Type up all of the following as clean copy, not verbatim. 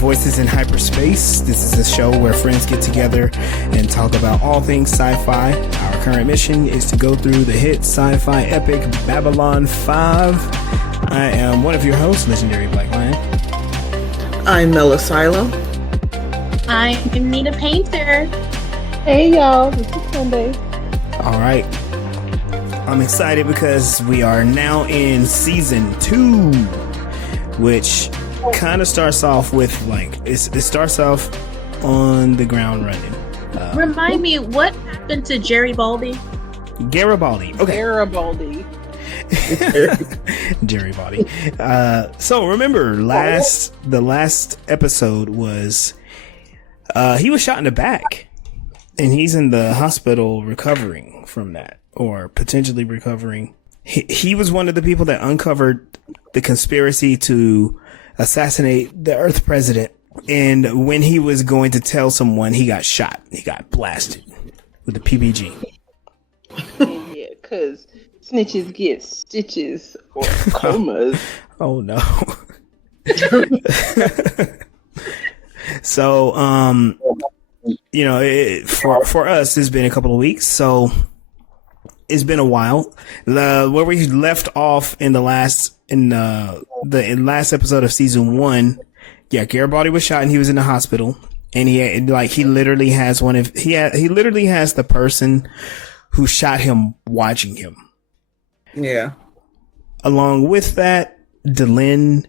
Voices in Hyperspace. This is a show where friends get together and talk about all things sci-fi. Our current mission is to go through the hit sci-fi epic Babylon 5. I am one of your hosts, Legendary Black Lion. I'm Mel Asylum. I'm Nita Painter. Hey y'all, this is Sunday. All right. I'm excited because we are now in season 2, which kind of starts off with it starts off on the ground running. Remind me, what happened to Jerry Baldy? Garibaldi. Okay. Garibaldi. Jerry Baldy. So remember, the last episode was he was shot in the back, and he's in the hospital recovering from that, or potentially recovering. He was one of the people that uncovered the conspiracy to assassinate the Earth president. And when he was going to tell someone, he got shot. He got blasted with a PPG. Yeah, because snitches get stitches or comas. Oh no. So, for us, it's been a couple of weeks. So it's been a while. Where we left off in the last episode of season 1, Garibaldi was shot and he was in the hospital, and he literally has the person who shot him watching him. Yeah. Along with that, Delenn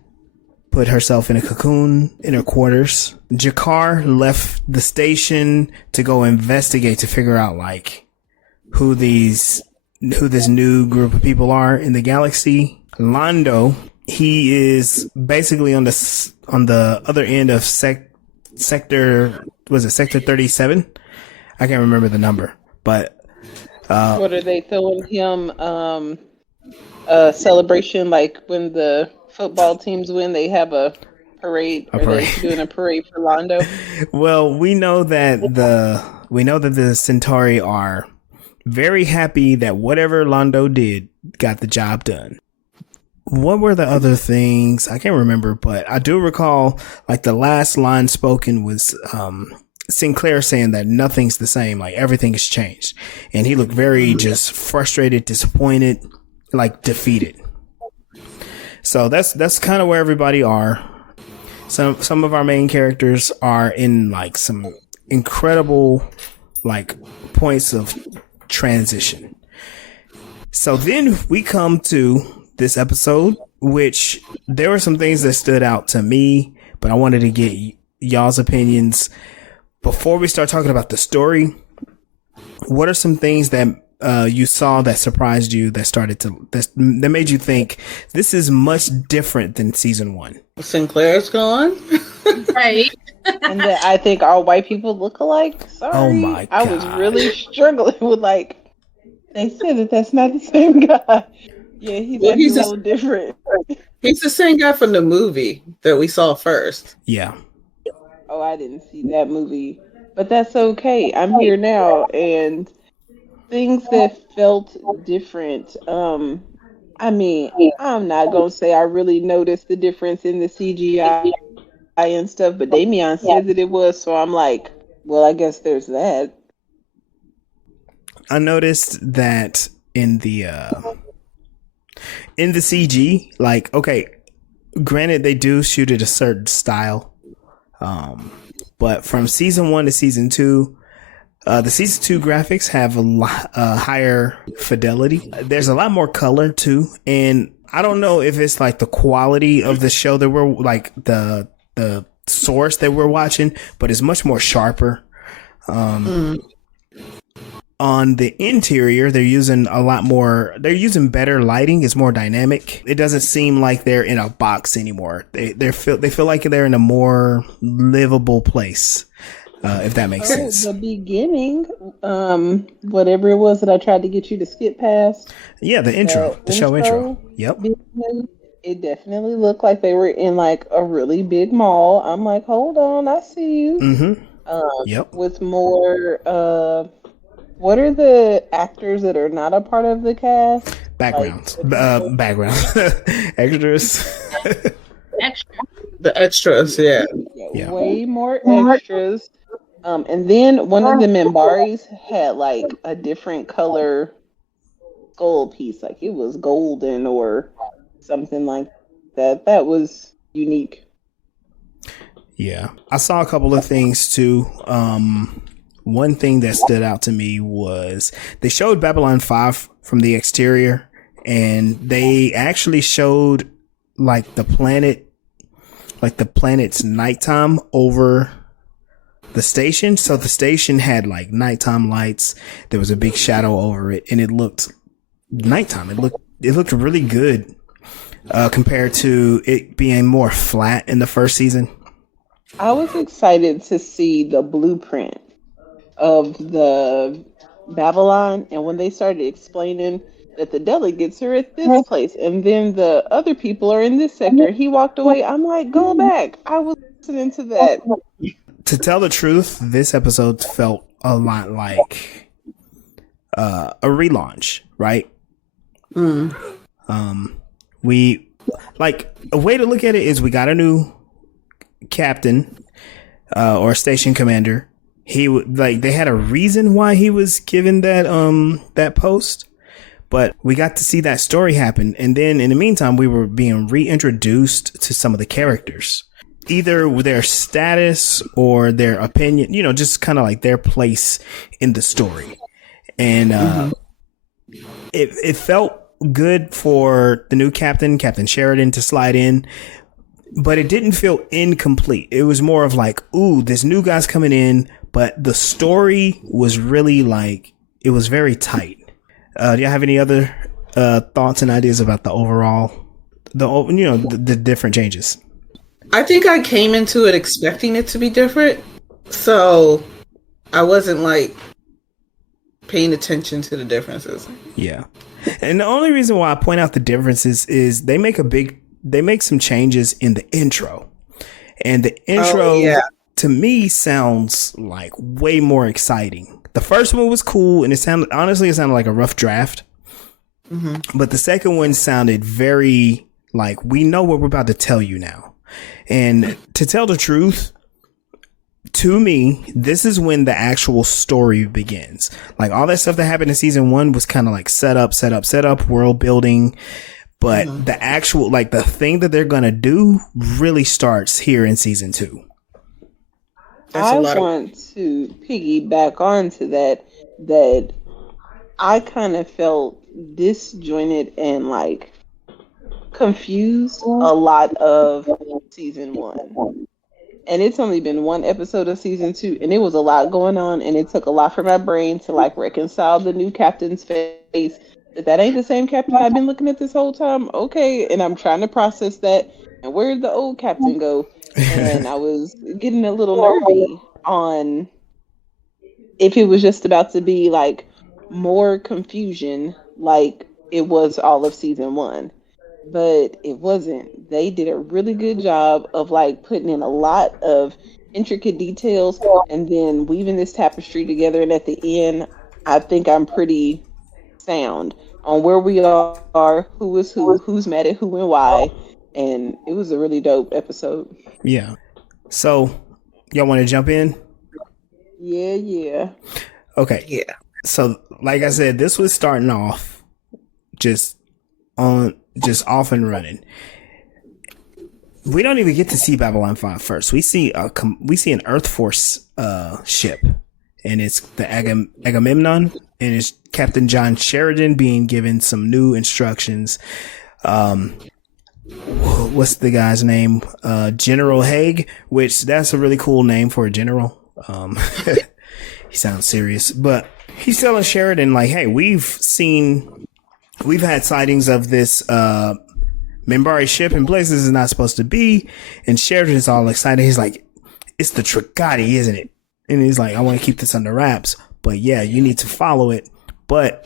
put herself in a cocoon in her quarters. Jakar left the station to go investigate to figure out who this new group of people are in the galaxy. Londo, he is basically on the other end of sector 37? I can't remember the number, but what are they throwing him? A celebration like when the football teams win, they have a parade. Are they doing a parade for Londo? Well, we know that the Centauri are very happy that whatever Londo did got the job done. What were the other things? I can't remember, but I do recall the last line spoken was Sinclair saying that nothing's the same, everything has changed. And he looked very just frustrated, disappointed, defeated. So that's kind of where everybody are. Some of our main characters are in some incredible points of transition. So then we come to this episode, which there were some things that stood out to me, but I wanted to get y'all's opinions before we start talking about the story. What are some things that you saw that surprised you, that made you think this is much different than season 1? Sinclair's gone. Right. And that I think all white people look alike. Sorry. Oh my God. I was really struggling with they said that's not the same guy. Yeah, he's a little different. He's the same guy from the movie that we saw first. Yeah. Oh, I didn't see that movie. But that's okay. I'm here now, and things that felt different. I'm not going to say I really noticed the difference in the CGI and stuff, but Damian said that it was, so I'm well, I guess there's that. I noticed that in the CG, okay, granted they do shoot at a certain style, but from season 1 to season 2, the season 2 graphics have a lot higher fidelity. There's a lot more color too, and I don't know if it's the quality of the show that we're the source that we're watching, but it's much more sharper. On the interior, they're using better lighting. It's more dynamic. It doesn't seem like they're in a box anymore. They feel like they're in a more livable place. If that makes sense. The beginning, whatever it was that I tried to get you to skip past. Yeah, the show intro. Yep. It definitely looked like they were in a really big mall. I'm hold on, I see you. Mm-hmm. Yep. With more, what are the actors that are not a part of the cast? Backgrounds. Background. Extras. Extra. The extras, yeah. Yeah. Way more extras. And then one of the Minbaris had like a different color skull piece, like it was golden or something like that. That was unique. Yeah. I saw a couple of things too. One thing that stood out to me was they showed Babylon 5 from the exterior, and they actually showed like the planet's nighttime over the station. So the station had like nighttime lights. There was a big shadow over it, and it looked nighttime. It looked really good compared to it being more flat in the first season. I was excited to see the blueprint of the Babylon, and when they started explaining that the delegates are at this place and then the other people are in this sector, he walked away. I'm like, go back. I was listening to that. To tell the truth, this episode felt a lot like a relaunch, right? We like a way to look at it is we got a new captain or station commander. He like they had a reason why he was given that post, but we got to see that story happen, and then in the meantime we were being reintroduced to some of the characters, either their status or their opinion, just kind of like their place in the story. And it felt good for the new captain Sheridan to slide in, but it didn't feel incomplete. It was more of like, ooh, this new guy's coming in, but the story was really like, it was very tight. Do y'all have any other thoughts and ideas about the overall, the different changes? I think I came into it expecting it to be different, so I wasn't like paying attention to the differences. Yeah. And the only reason why I point out the differences is they make some changes in the intro. And the intro to me sounds like way more exciting. The first one was cool, and it sounded like a rough draft. But the second one sounded very like, we know what we're about to tell you now. And to tell the truth, to me, this is when the actual story begins. Like all that stuff that happened in season 1 was kind of like set up, world building. But the actual, like the thing that they're going to do really starts here in season 2. I want to piggyback onto that I kind of felt disjointed and like confused a lot of season 1. And it's only been one episode of season 2, and it was a lot going on, and it took a lot for my brain to like reconcile the new captain's face. That ain't the same captain I've been looking at this whole time. Okay, and I'm trying to process that. And where did the old captain go? And I was getting a little nervy on if it was just about to be like more confusion like it was all of season 1. But it wasn't. They did a really good job of like putting in a lot of intricate details and then weaving this tapestry together. And at the end, I think I'm pretty sound on where we are, who is who, who's mad at who and why. And it was a really dope episode. Yeah. So y'all want to jump in? Yeah. Okay. Yeah. So like I said, this was starting off just off and running. We don't even get to see Babylon 5 first. We see an Earth Force ship, and it's the Agamemnon, and it's Captain John Sheridan being given some new instructions. What's the guy's name? General Haig, which that's a really cool name for a general. He sounds serious, but he's telling Sheridan like, hey, we've had sightings of this Minbari ship in places it's not supposed to be. And Sheridan's all excited. He's like, it's the Trigati, isn't it? And he's like, I want to keep this under wraps. But yeah, you need to follow it. But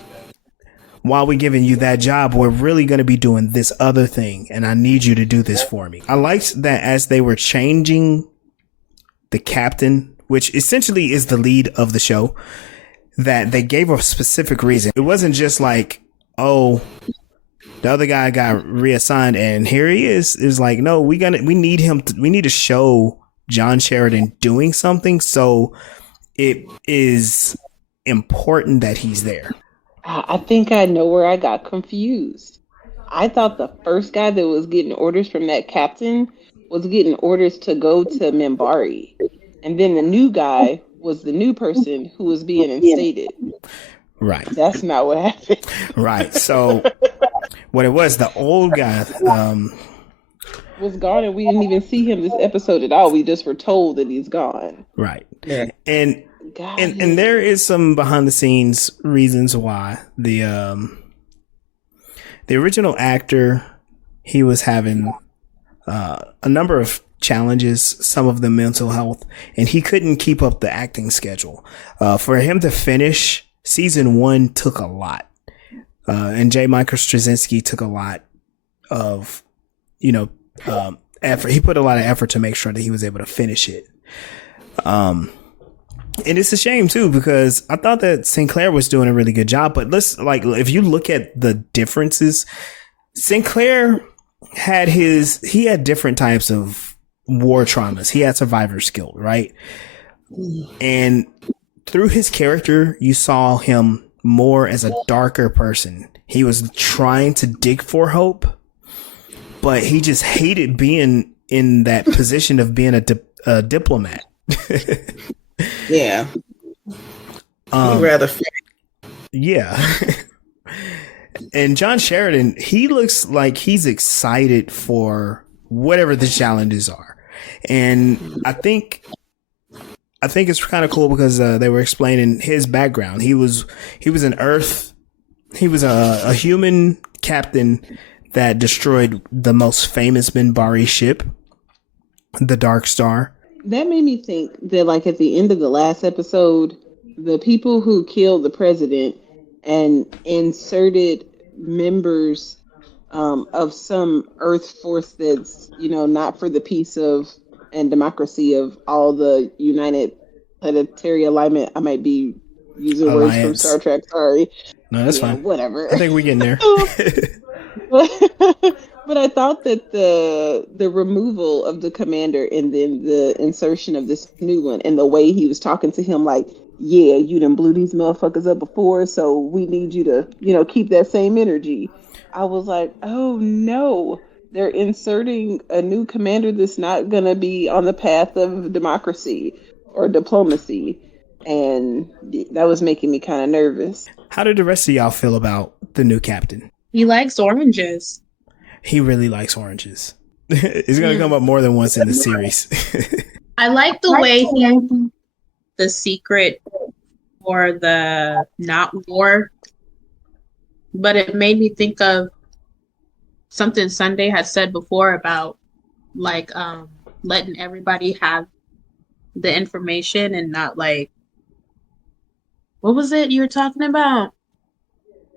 while we're giving you that job, we're really going to be doing this other thing. And I need you to do this for me. I liked that as they were changing the captain, which essentially is the lead of the show, that they gave a specific reason. It wasn't just like, oh, the other guy got reassigned, and here he is like, no, we need him. We need to show John Sheridan doing something, so it is important that he's there. I think I know where I got confused. I thought the first guy that was getting orders from that captain was getting orders to go to Minbari. And then the new guy was the new person who was being instated. Right. That's not what happened. Right. So what it was, the old guy was gone, and we didn't even see him this episode at all. We just were told that he's gone. Right. Yeah. And there is some behind the scenes reasons why the original actor, he was having a number of challenges, some of them mental health, and he couldn't keep up the acting schedule. For him to finish, season 1 took a lot. And J. Michael Straczynski took a lot of, effort. He put a lot of effort to make sure that he was able to finish it. And it's a shame too, because I thought that Sinclair was doing a really good job, but if you look at the differences, Sinclair had different types of war traumas. He had survivor's guilt, right? And through his character, you saw him more as a darker person. He was trying to dig for hope, but he just hated being in that position of being a diplomat. Yeah. He'd rather fit. Yeah. And John Sheridan, he looks like he's excited for whatever the challenges are. And I think it's kind of cool because they were explaining his background. He was an Earth. He was a human captain that destroyed the most famous Minbari ship, the Dark Star. That made me think that, like, at the end of the last episode, the people who killed the president and inserted members of some Earth force that's, not for the peace of and democracy of all the United Planetary Alignment. I might be using words from Star Trek. Sorry. No, that's fine. Whatever. I think we're getting there. But I thought that the removal of the commander and then the insertion of this new one and the way he was talking to him, like, yeah, you done blew these motherfuckers up before, so we need you to, keep that same energy. I was like, oh no, they're inserting a new commander that's not going to be on the path of democracy or diplomacy. And that was making me kind of nervous. How did the rest of y'all feel about the new captain? He likes oranges. He really likes oranges. It's going to come up more than once in the series. I like the way he the secret or the not war, but it made me think of something Sunday had said before about letting everybody have the information and not what was it you were talking about?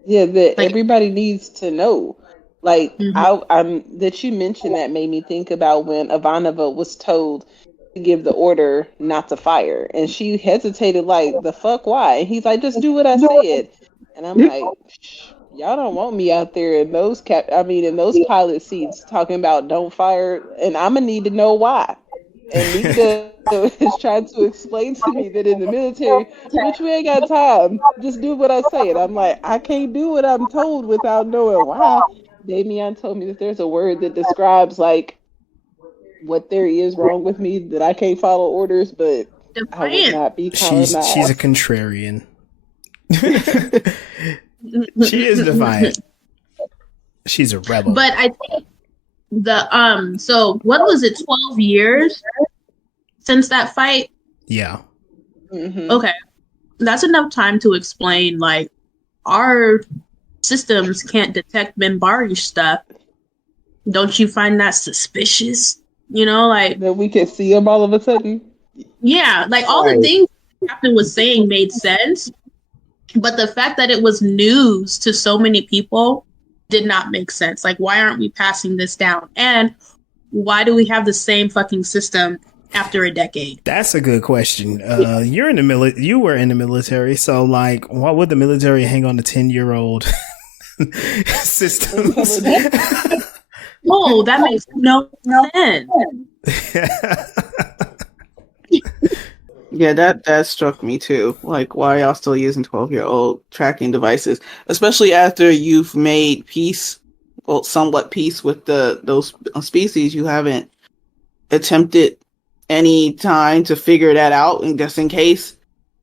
Yeah, that everybody needs to know. That you mentioned that made me think about when Ivanova was told to give the order not to fire, and she hesitated, like, the fuck, why? And he's like, just do what I said. And I'm like, y'all don't want me out there in those pilot seats talking about don't fire, and I'm gonna need to know why. And Nika is trying to explain to me that in the military, bitch, we ain't got time. Just do what I say. And I'm like, I can't do what I'm told without knowing why. Damian told me that there's a word that describes, like, what there is wrong with me, that I can't follow orders, but I would not be colonized. She's a contrarian. She is defiant. She's a rebel. But I think so what was it, 12 years since that fight? Yeah. Mm-hmm. Okay. That's enough time to explain, like, our systems can't detect Minbari stuff. Don't you find that suspicious? That we can see them all of a sudden? Yeah, like, all the things the captain was saying made sense, but the fact that it was news to so many people did not make sense. Like, why aren't we passing this down? And why do we have the same fucking system after a decade? That's a good question. You were in the military, so, like, why would the military hang on a 10-year-old systems. Oh, that makes no sense. Yeah, that struck me too. Like, why are y'all still using 12-year-old tracking devices, especially after you've made peace, well, somewhat peace with those species? You haven't attempted any time to figure that out, and just in case,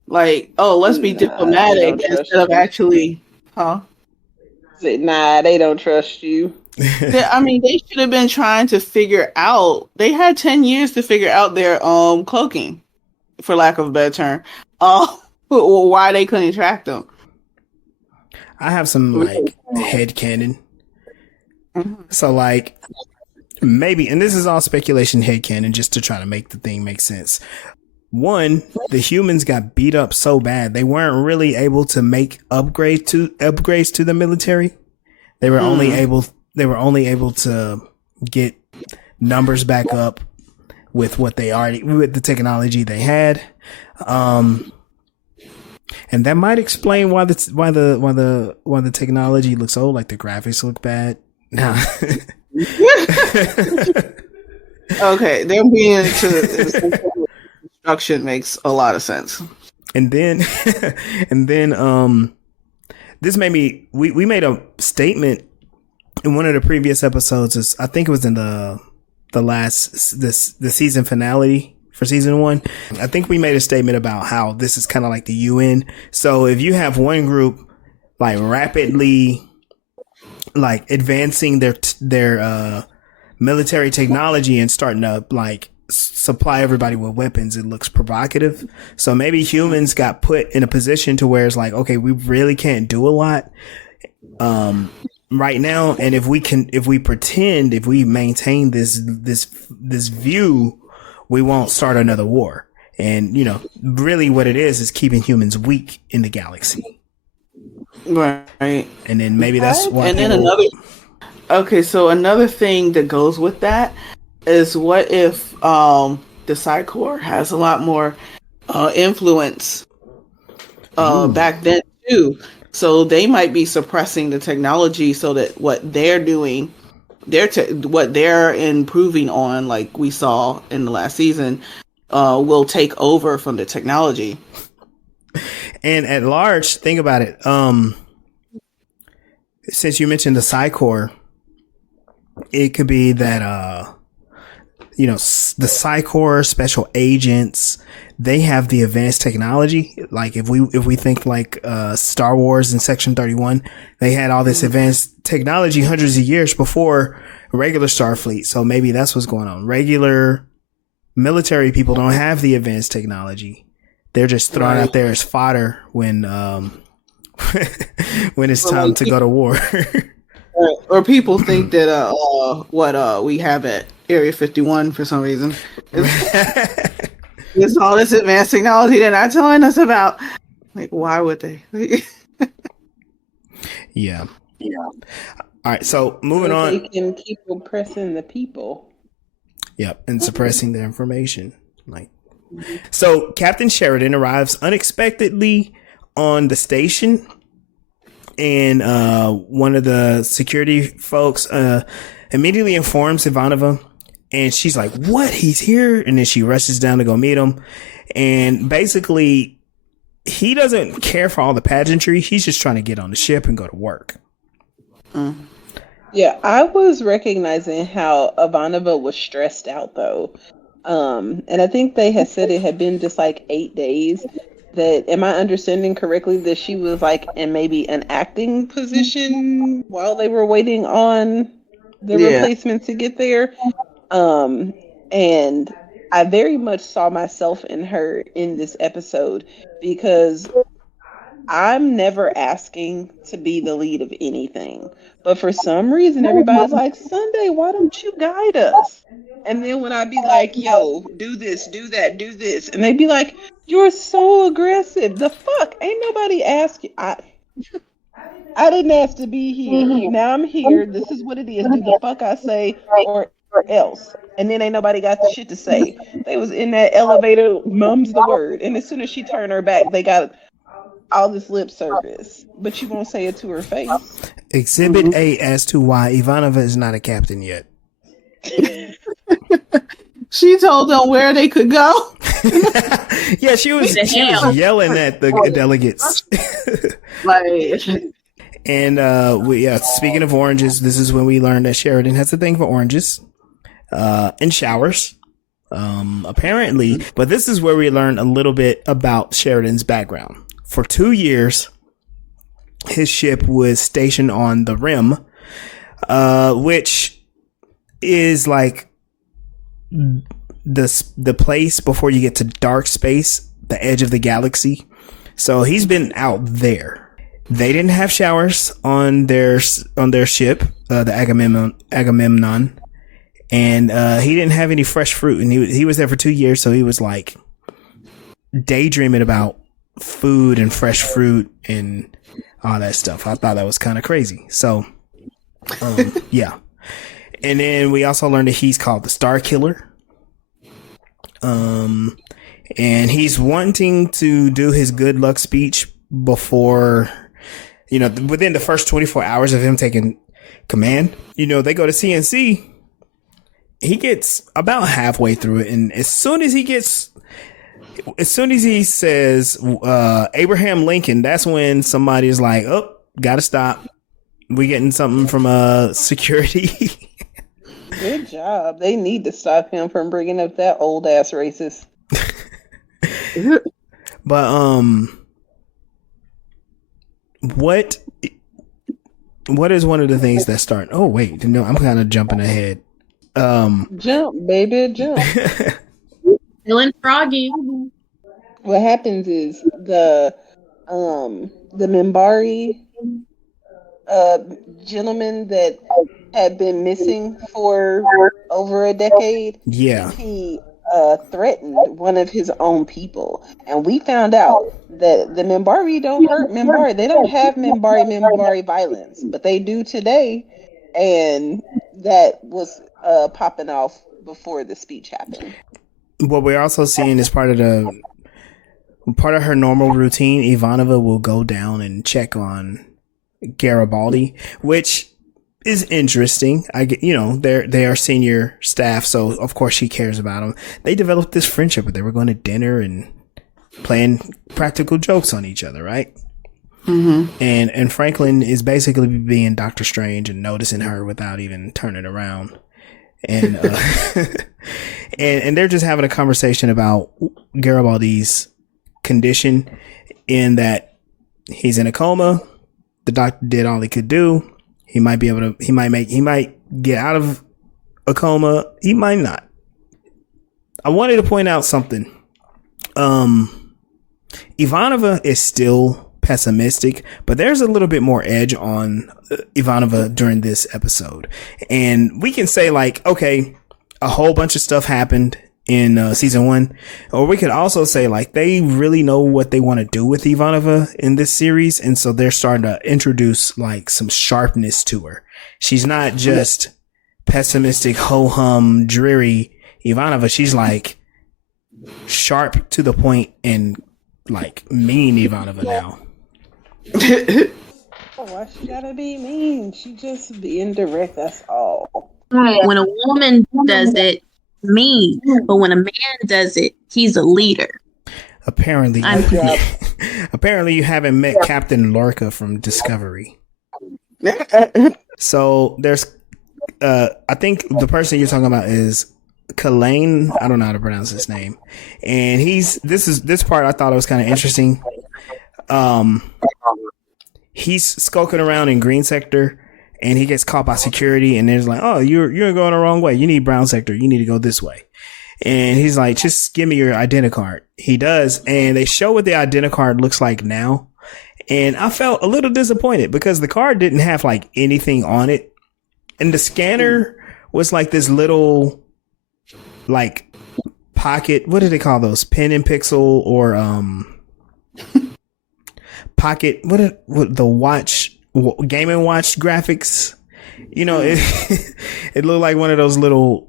like, oh, let's be diplomatic instead of actually, huh? Nah, they don't trust you. I mean, they should have been trying to figure out. They had 10 years to figure out their cloaking, for lack of a better term. Why they couldn't track them. I have some like headcanon. So like maybe, and this is all speculation headcanon just to try to make the thing make sense. One, the humans got beat up so bad they weren't really able to make upgrades to the military. They were only able to get numbers back up with what they already, with the technology they had. And that might explain why the technology looks old, like the graphics look bad. Nah. Okay, them being into construction makes a lot of sense. And then this made me, we made a statement in one of the previous episodes. I think it was in the season finale for season 1. I think we made a statement about how this is kind of like the UN. So if you have one group like rapidly like advancing their military technology and starting to like supply everybody with weapons, it looks provocative. So maybe humans got put in a position to where it's like, okay, we really can't do a lot right now, and if we maintain this view, we won't start another war. And really what it is keeping humans weak in the galaxy. Right. And then maybe that's why. And then so another thing that goes with that is, what if the Psychor has a lot more influence back then too? So they might be suppressing the technology so that what they're doing, what they're improving on, like we saw in the last season, will take over from the technology. And at large, think about it. Since you mentioned the Psychor, it could be that the Psychor special agents, they have the advanced technology. Like if we think like Star Wars in Section 31, they had all this advanced technology hundreds of years before regular Starfleet. So maybe that's what's going on. Regular military people don't have the advanced technology. They're just thrown out there as fodder when when it's time to go to war. Or people think that what we have at Area 51 for some reason. It's all this advanced technology they're not telling us about. Like, why would they? Yeah. All right, so moving on. They can keep oppressing the people. Yep, and suppressing their information. Like, so Captain Sheridan arrives unexpectedly on the station, and one of the security folks immediately informs Ivanova. And she's like, what? He's here? And then she rushes down to go meet him. And basically, he doesn't care for all the pageantry. He's just trying to get on the ship and go to work. Yeah, I was recognizing how Ivanova was stressed out, though. And I think they had said it had been just like 8 days. That, am I understanding correctly that she was like in maybe an acting position while they were waiting on the replacement to get there? And I very much saw myself in her in this episode, because I'm never asking to be the lead of anything. But for some reason, everybody's like, Sunday, why don't you guide us? And then when I be like, yo, do this, do that, do this. And they'd be like, you're so aggressive. The fuck? Ain't nobody ask you. I didn't ask to be here. Now I'm here. This is what it is. Do the fuck I say or else. And then ain't nobody got the shit to say. They was in that elevator, mum's the word. And as soon as she turned her back, they got all this lip service, but you won't say it to her face. Exhibit A as to why Ivanova is not a captain yet. She told them where they could go. Yeah, she was yelling at the delegates. And speaking of oranges, this is when we learned that Sheridan has a thing for oranges and showers. Apparently, but this is where we learn a little bit about Sheridan's background. For 2 years, his ship was stationed on the Rim, which is like the place before you get to dark space, the edge of the galaxy. So he's been out there. They didn't have showers on their ship, the Agamemnon. And he didn't have any fresh fruit, and he was there for 2 years, so he was like daydreaming about food and fresh fruit and all that stuff. I thought that was kind of crazy. So, yeah. And then we also learned that he's called the Star Killer. And he's wanting to do his good luck speech before, within the first 24 hours of him taking command. They go to CNC. He gets about halfway through it, and as soon as he says Abraham Lincoln, that's when somebody is like, "Oh, gotta stop. We getting something from security." Good job. They need to stop him from bringing up that old ass racist. But what is one of the things that start? Oh wait, no, I'm kind of jumping ahead. Jump, baby, jump. Feeling froggy. What happens is the Minbari gentleman that had been missing for over a decade. Yeah. He threatened one of his own people, and we found out that the Minbari don't hurt Minbari. They don't have Minbari violence, but they do today, and that was popping off before the speech happened. What we're also seeing is part of her normal routine. Ivanova will go down and check on Garibaldi, which is interesting. They are senior staff, so of course she cares about them. They developed this friendship, but they were going to dinner and playing practical jokes on each other, right? Mm-hmm. And Franklin is basically being Doctor Strange and noticing her without even turning around. And and they're just having a conversation about Garibaldi's condition, in that he's in a coma. The doctor did all he could do. He might get out of a coma. He might not. I wanted to point out something. Ivanova is still pessimistic, but there's a little bit more edge on Ivanova during this episode. And we can say like, okay, a whole bunch of stuff happened in season 1, or we could also say like they really know what they want to do with Ivanova in this series, and so they're starting to introduce like some sharpness to her. She's not just pessimistic, ho-hum, dreary Ivanova. She's like sharp to the point and like mean Ivanova now. Why she gotta be mean? She just being direct, that's all. When a woman does it, mean, but when a man does it, he's a leader. Apparently you haven't met Captain Lorca from Discovery. So there's I think the person you're talking about is Kalane. I don't know how to pronounce his name. And this part I thought it was kind of interesting. He's skulking around in green sector, and he gets caught by security, and they're like, "Oh, you're going the wrong way. You need brown sector. You need to go this way." And he's like, "Just give me your identicard." He does, and they show what the identicard looks like now. And I felt a little disappointed because the card didn't have like anything on it, and the scanner was like this little like pocket. What do they call those? Pen and pixel or pocket. What the watch? Game and Watch graphics, it looked like one of those little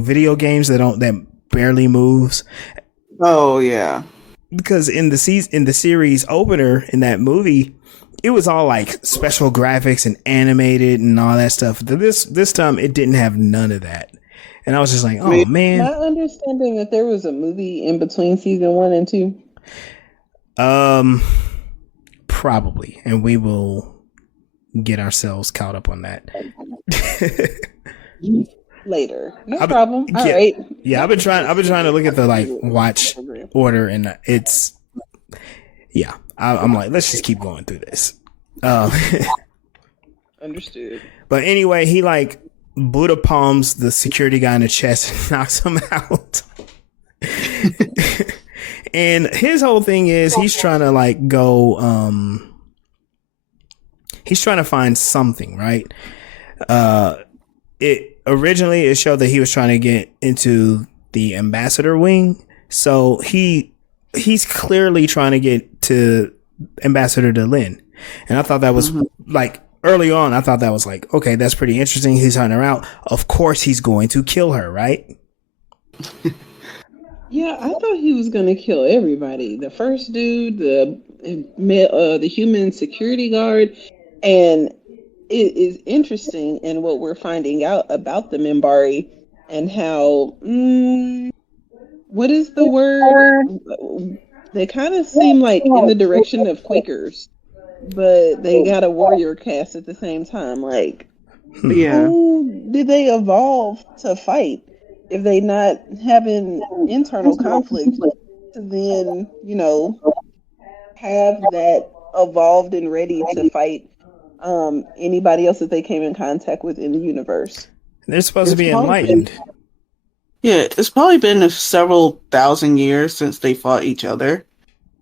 video games that barely moves. Oh yeah. because in the series opener in that movie, it was all like special graphics and animated and all that stuff. This time it didn't have none of that. And I was just like, oh man. My understanding that there was a movie in between season 1 and 2. Probably, and we will get ourselves caught up on that later. No problem. All right. Yeah, I've been trying to look at the like watch order, and it's I'm like, let's just keep going through this. Understood. But anyway, he like Buddha palms the security guy in the chest and knocks him out. And his whole thing is he's trying to like go, he's trying to find something, right? It originally showed that he was trying to get into the ambassador wing. So he's clearly trying to get to Ambassador Delin. And I thought that was like early on, I thought that was like, okay, that's pretty interesting. He's hunting her out. Of course he's going to kill her, right? Yeah, I thought he was going to kill everybody. The first dude, the human security guard. And it is interesting in what we're finding out about the Minbari and how, what is the word? They kind of seem like in the direction of Quakers, but they got a warrior cast at the same time. Like, who did they evolve to fight? If they not having internal conflict, to then, have that evolved and ready to fight anybody else that they came in contact with in the universe. They're supposed to be enlightened. Yeah, it's probably been several thousand years since they fought each other.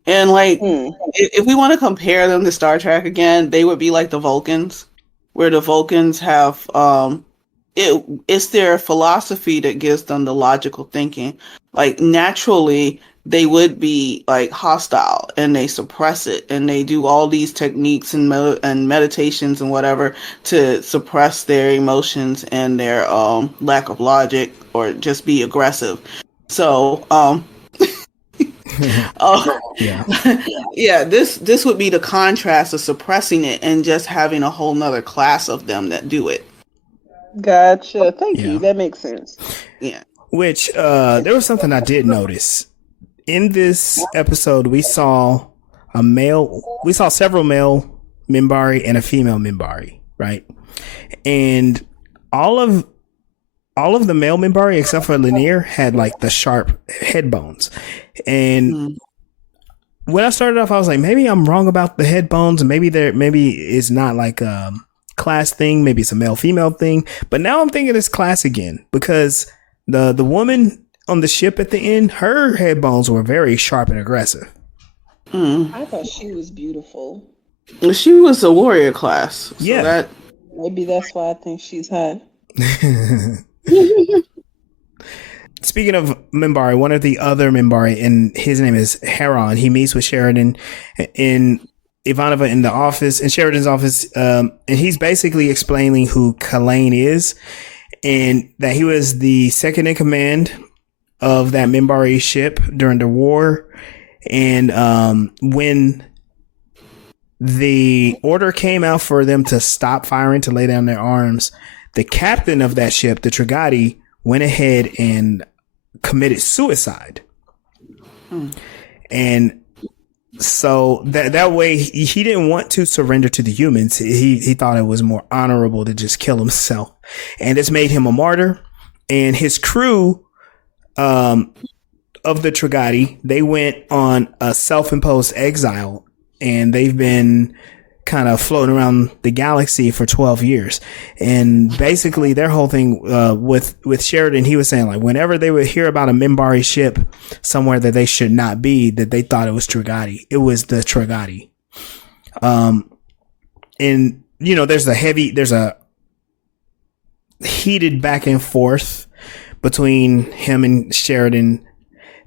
And like, if we want to compare them to Star Trek again, they would be like the Vulcans, where the Vulcans have it's their philosophy that gives them the logical thinking. Like naturally, they would be like hostile and they suppress it and they do all these techniques and meditations and whatever to suppress their emotions and their lack of logic or just be aggressive. So, this would be the contrast of suppressing it and just having a whole nother class of them that do it. Gotcha. Thank you. That makes sense. Yeah. Which there was something I did notice. In this episode, we saw several male Minbari and a female Minbari, right? And all of the male Minbari, except for Lanier, had like the sharp head bones. And when I started off, I was like, maybe I'm wrong about the head bones, and maybe it's not like a class thing, maybe it's a male female thing. But now I'm thinking it's class again, because the woman on the ship at the end, her head bones were very sharp and aggressive. I thought she was beautiful. She was a warrior class. So maybe that's why I think she's hot. Speaking of Minbari, one of the other Minbari, and his name is Heron, he meets with Sheridan in Ivanova in the office, in Sheridan's office, and he's basically explaining who Kalain is, and that he was the second in command of that Minbari ship during the war. And when the order came out for them to stop firing, to lay down their arms, the captain of that ship, the Trigati, went ahead and committed suicide. And so that way he didn't want to surrender to the humans. He thought it was more honorable to just kill himself. And this made him a martyr. And his crew of the Trigati, they went on a self-imposed exile, and they've been kind of floating around the galaxy for 12 years. And basically their whole thing with Sheridan, he was saying like whenever they would hear about a Minbari ship somewhere that they should not be, that they thought it was Trigati. It was the Trigati. And there's a heated back and forth between him and Sheridan,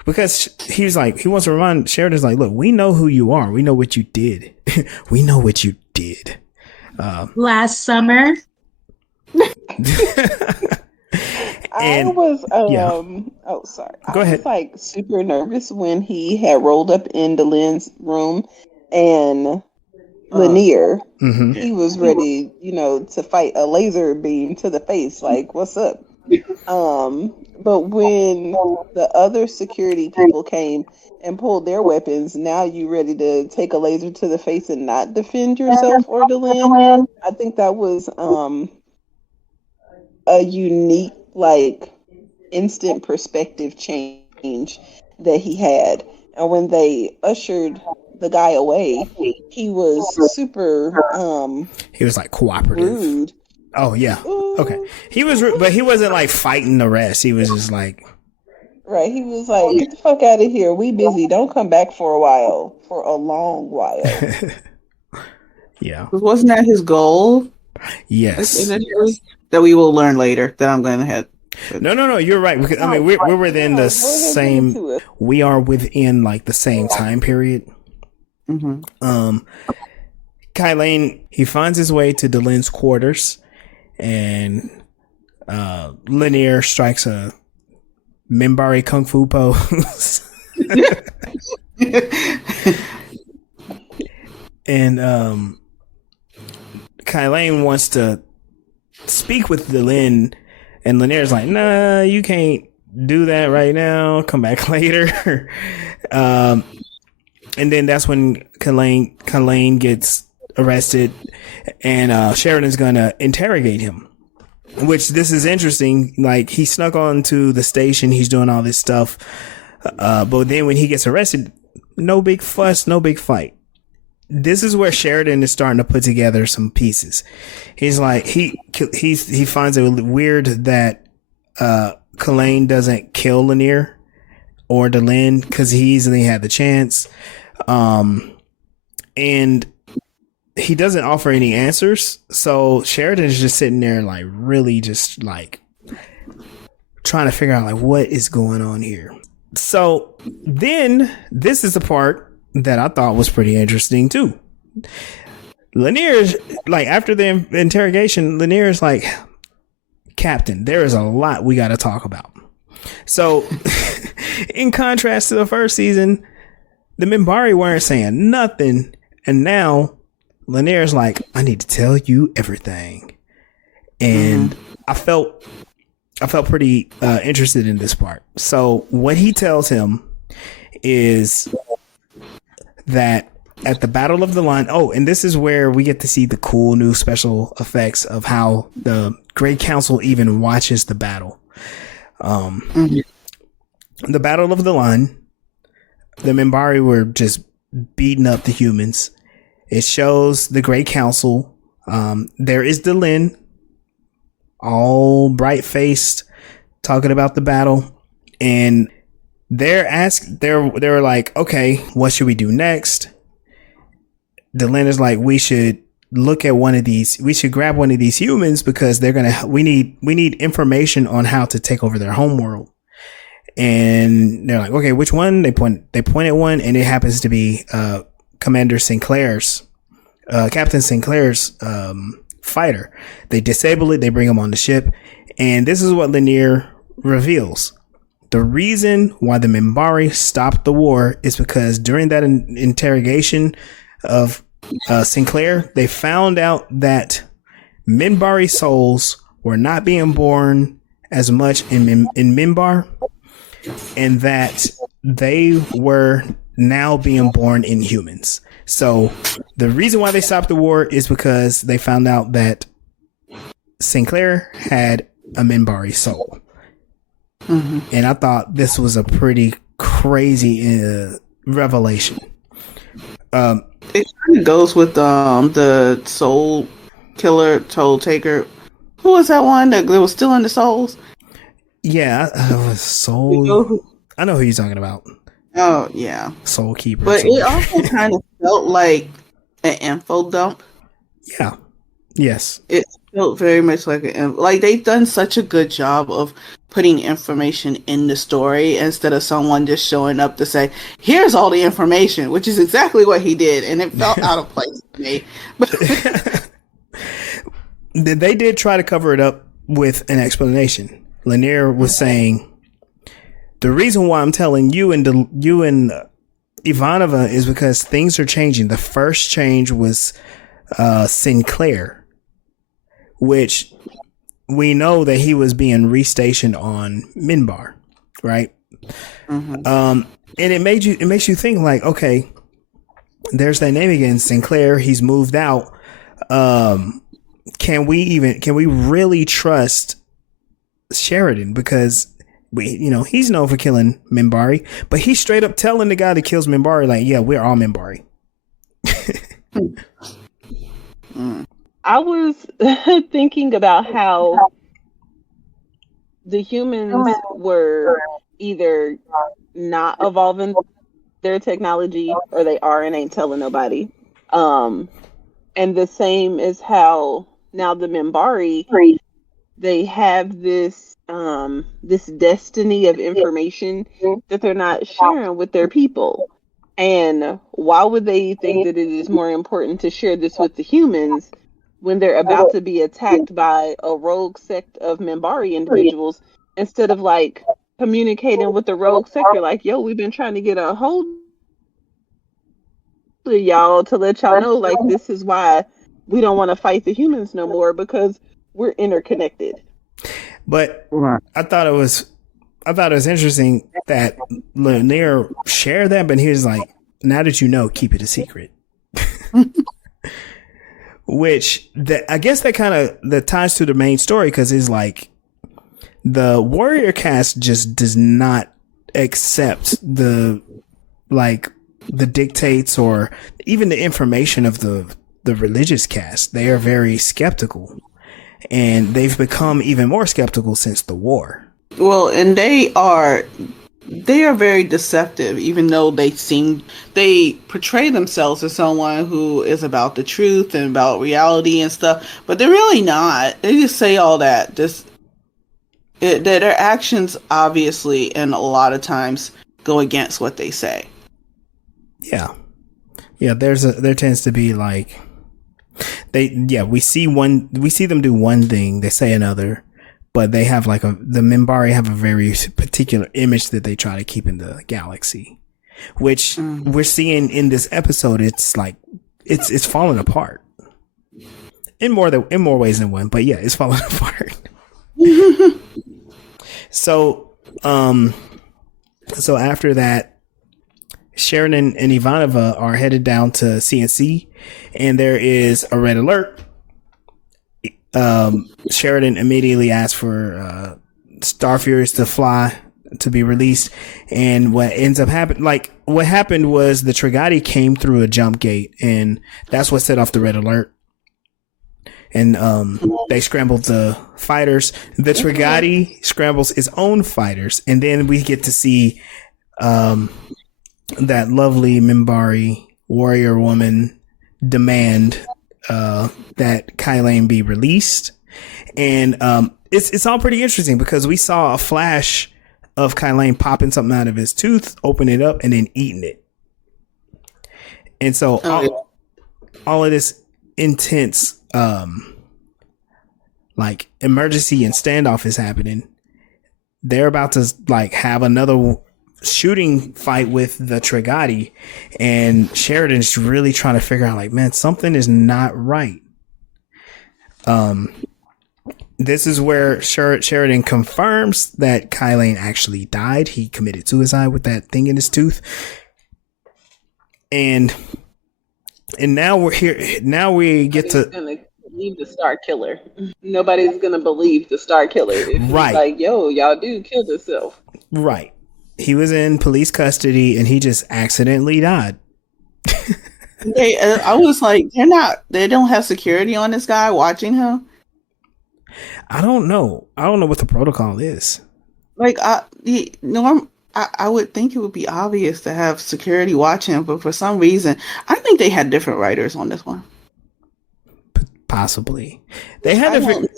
because he wants to remind Sheridan's like, look, we know who you are. We know what you did. We know what you did. Last summer. I And was yeah, oh sorry. I go was ahead. like super nervous when he had rolled up in Lynn's room and Uh, Lanier, Hmm. yeah. he was ready, to fight a laser beam to the face. Like, what's up? But when the other security people came and pulled their weapons, now you ready to take a laser to the face and not defend yourself or Delenn? I think that was a unique, like, instant perspective change that he had. And when they ushered the guy away, he was super He was like cooperative. rude. Oh yeah. Okay. Ooh, He was, but he wasn't like fighting the rest. He was just like, right. He was like, get the fuck out of here. We busy. Don't come back for a while. For a long while. yeah. Wasn't that his goal? Yes. Initially? That we will learn later. That I'm going to head. No. You're right. Because, I mean, we're within the No, go ahead, give it same. to us. We are within like the same time period. Mm-hmm. Kai Lane, he finds his way to Delenn's quarters, and Lanier strikes a Minbari kung fu pose. And Kai Lane wants to speak with Delenn, and Lanier's like, nah, you can't do that right now. Come back later. And then that's when Kalain gets arrested, and Sheridan's gonna interrogate him. Which this is interesting. Like, he snuck onto the station. He's doing all this stuff. But then when he gets arrested, no big fuss, no big fight. This is where Sheridan is starting to put together some pieces. He's like, he finds it weird that Kalain doesn't kill Lanier or Delenn because he easily had the chance. And he doesn't offer any answers. So Sheridan is just sitting there, like, really just like trying to figure out like what is going on here. So then this is the part that I thought was pretty interesting too. Lanier's like, after the interrogation, Lanier's like, Captain, there is a lot we got to talk about. So in contrast to the first season, the Minbari weren't saying nothing, and now Lanier's like, I need to tell you everything. And I felt pretty interested in this part. So what he tells him is that at the Battle of the Line, and this is where we get to see the cool new special effects of how the Great Council even watches the battle. The Battle of the Line, the Minbari were just beating up the humans. It shows the Great Council. There is Delenn, all bright faced, talking about the battle, and they were like, okay, what should we do next? Delenn is like, we should look at one of these. We should grab one of these humans because we need information on how to take over their homeworld. And they're like, okay, which one? They point at one, and it happens to be Captain Sinclair's fighter. They disable it. They bring him on the ship, and this is what Lanier reveals. The reason why the Minbari stopped the war is because during that interrogation of Sinclair, they found out that Minbari souls were not being born as much in Minbar, and that they were now being born in humans. So the reason why they stopped the war is because they found out that Sinclair had a Minbari soul. And I thought this was a pretty crazy revelation. It kind of goes with the soul killer, soul taker. Who was that one that was stealing the souls? Yeah, soul. I know who you're talking about. Oh yeah, Soul Keeper. but it also kind of felt like an info dump. Yeah. Yes. It felt very much like like they've done such a good job of putting information in the story instead of someone just showing up to say, here's all the information, which is exactly what he did, and it felt out of place to me. They did try to cover it up with an explanation. Lanier was saying, the reason why I'm telling you and Ivanova is because things are changing. The first change was Sinclair, which we know that he was being restationed on Minbar, right? Mm-hmm. And it makes you think like, okay, there's that name again, Sinclair. He's moved out. Can we really trust Sheridan? Because he's known for killing Minbari, but he's straight up telling the guy that kills Minbari, like, yeah, we're all Minbari. I was thinking about how the humans were either not evolving their technology or they are and ain't telling nobody. And the same is how now the Minbari, they have this destiny of information that they're not sharing with their people. And why would they think that it is more important to share this with the humans when they're about to be attacked by a rogue sect of Minbari individuals, instead of like communicating with the rogue sector, like, yo, we've been trying to get a hold of y'all to let y'all know, like, this is why we don't want to fight the humans no more, because we're interconnected. But I thought it was interesting that Lanier shared that, but he was like, now that you know, keep it a secret. Which I guess that kind of ties to the main story, because it's like the warrior caste just does not accept the dictates or even the information of the religious caste. They are very skeptical, and they've become even more skeptical since the war. Well, and they are very deceptive, even though they portray themselves as someone who is about the truth and about reality and stuff, but they're really not. They just say all that. Their actions obviously, and a lot of times, go against what they say. Yeah. There tends to be like we see them do one thing, they say another. But they have the Minbari have a very particular image that they try to keep in the galaxy, which we're seeing in this episode. It's like it's falling apart in more ways than one. But yeah, it's falling apart. So after that, Sheridan and Ivanova are headed down to CNC, and there is a red alert. Sheridan immediately asked for Starfuries to be released, and what happened was the Trigati came through a jump gate, and that's what set off the red alert. And they scrambled the fighters. The Trigati scrambles its own fighters, and then we get to see that lovely Minbari warrior woman demand that Kylane be released. And it's all pretty interesting, because we saw a flash of Kylane popping something out of his tooth, opening it up, and then eating it. And so all of this intense emergency and standoff is happening. They're about to have another shooting fight with the Trigati, and Sheridan's really trying to figure out, man, something is not right. This is where Sheridan confirms that Kylane actually died. He committed suicide with that thing in his tooth. And now we're here. Now we get to believe the Star Killer. Nobody's gonna believe the Star Killer. Right? Like, yo, y'all dude killed himself. Right. He was in police custody, and he just accidentally died. I was like, they don't have security on this guy watching him. I don't know what the protocol is. I would think it would be obvious to have security watching him, but for some reason, I think they had different writers on this one. Possibly. They had different.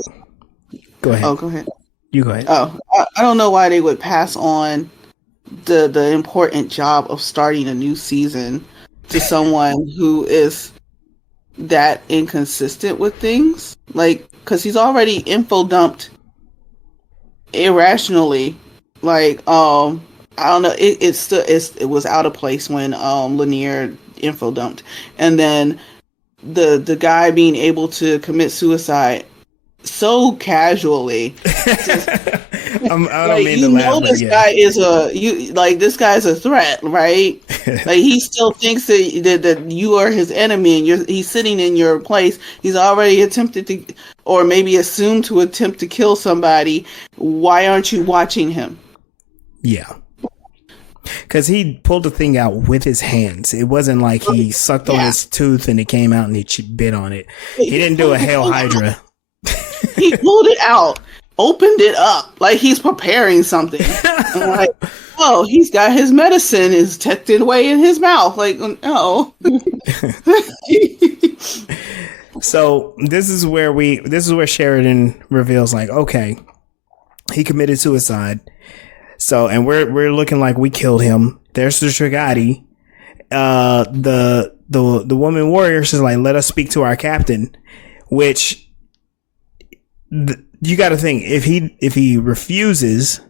Go ahead. Oh, go ahead. You go ahead. Oh, I don't know why they would pass on the important job of starting a new season to someone who is that inconsistent with things, because he's already info dumped irrationally. Like, I don't know. It was out of place when Lanier info dumped, and then the guy being able to commit suicide so casually. I don't Like, mean to laugh, but yeah. guy is this guy's a threat, right? Like, he still thinks that you are his enemy, and he's sitting in your place. He's already attempted to, or maybe assumed to attempt to kill somebody. Why aren't you watching him? Yeah. Because he pulled the thing out with his hands. It wasn't like he sucked on his tooth and it came out and he bit on it. He didn't do a Hail Hydra. He pulled it out, opened it up like he's preparing something. I'm like, oh, he's got his medicine is tucked away in his mouth. Like, no. So this is where Sheridan reveals, like, okay, he committed suicide. So, and we're looking like we killed him. There's the Trigati. The woman warrior says, like, let us speak to our captain, which you got to think, if he refuses,